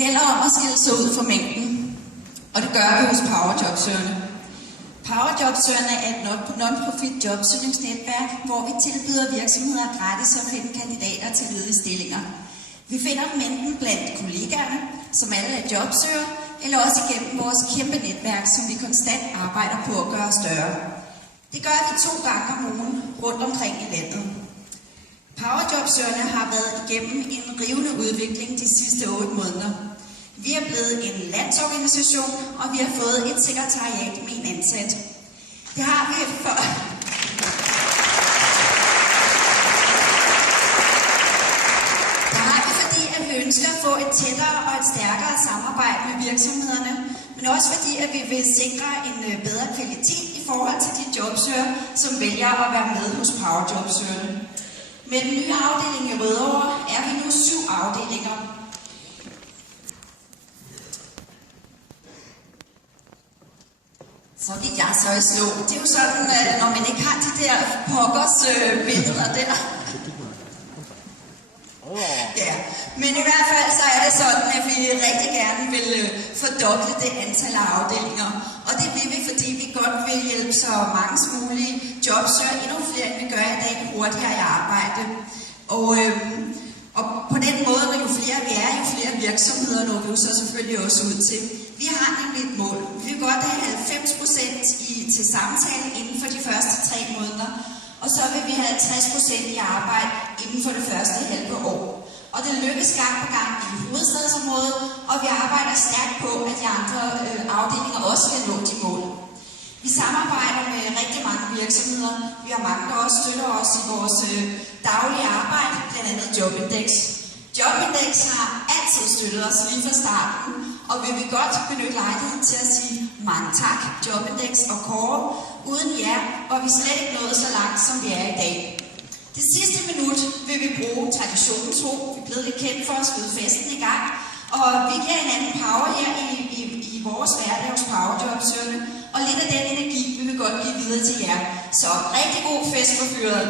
gælder om at skille sig ud fra mængden, og det gør vi hos PowerJobsøgerne. PowerJobsøgerne er et non-profit jobsøgningsnetværk, hvor vi tilbyder virksomheder gratis at finde kandidater til ledige stillinger. Vi finder dem enten blandt kollegaerne, som alle er jobsøgere, eller også igennem vores kæmpe netværk, som vi konstant arbejder på at gøre større. Det gør vi 2 gange om ugen rundt omkring i landet. PowerJobsøgerne har været igennem en rivende udvikling de sidste 8 måneder. Vi er blevet en landsorganisation, og vi har fået et sekretariat med en ansat. Det har vi fordi, at vi ønsker at få et tættere og et stærkere samarbejde med virksomhederne, men også fordi, at vi vil sikre en bedre kvalitet i forhold til de jobsøgere, som vælger at være med hos PowerJobsøgerne. Med den nye afdeling i Rødovre er vi nu 7 afdelinger. Så gik jeg så i slå. Det er jo sådan, at når man ikke har de der pokkers billeder der. Ja, men i hvert fald så er det sådan, at vi rigtig gerne vil fordoble det antal af afdelinger. Og det vil vi, fordi vi godt vil hjælpe så mange mulige jobsøgere, endnu flere end vi gør i dag, hurtigere i arbejde. Og på den måde, når jo flere vi er, jo flere virksomheder når vi jo så selvfølgelig også ud til. Vi har nemlig et mål. Vi vil godt have 90% til samtale inden for de første 3 måneder. Og så vil vi have 50% i arbejde inden for det første halve år. Og det lykkes gang på gang i hovedstadsområdet, og vi arbejder stærkt på, at de andre afdelinger også skal nå de mål. Vi samarbejder med rigtig mange virksomheder. Vi har mange, der også støtter os i vores daglige arbejde, blandt andet Jobindex. Jobindex har altid støttet os lige fra starten, og vi vil godt benytte lejligheden til at sige mange tak, Jobindex og Kåre. Uden jer var vi slet ikke nået så langt, som vi er i dag. Det sidste minut vil vi bruge traditionen tro. Vi er blevet lidt kendt for at skyde festen i gang, og vi giver hinanden power her i vores hverdag hos PowerJobsøgerne, og lidt af den energi vil vi godt give videre til jer. Så rigtig god fest for fyret.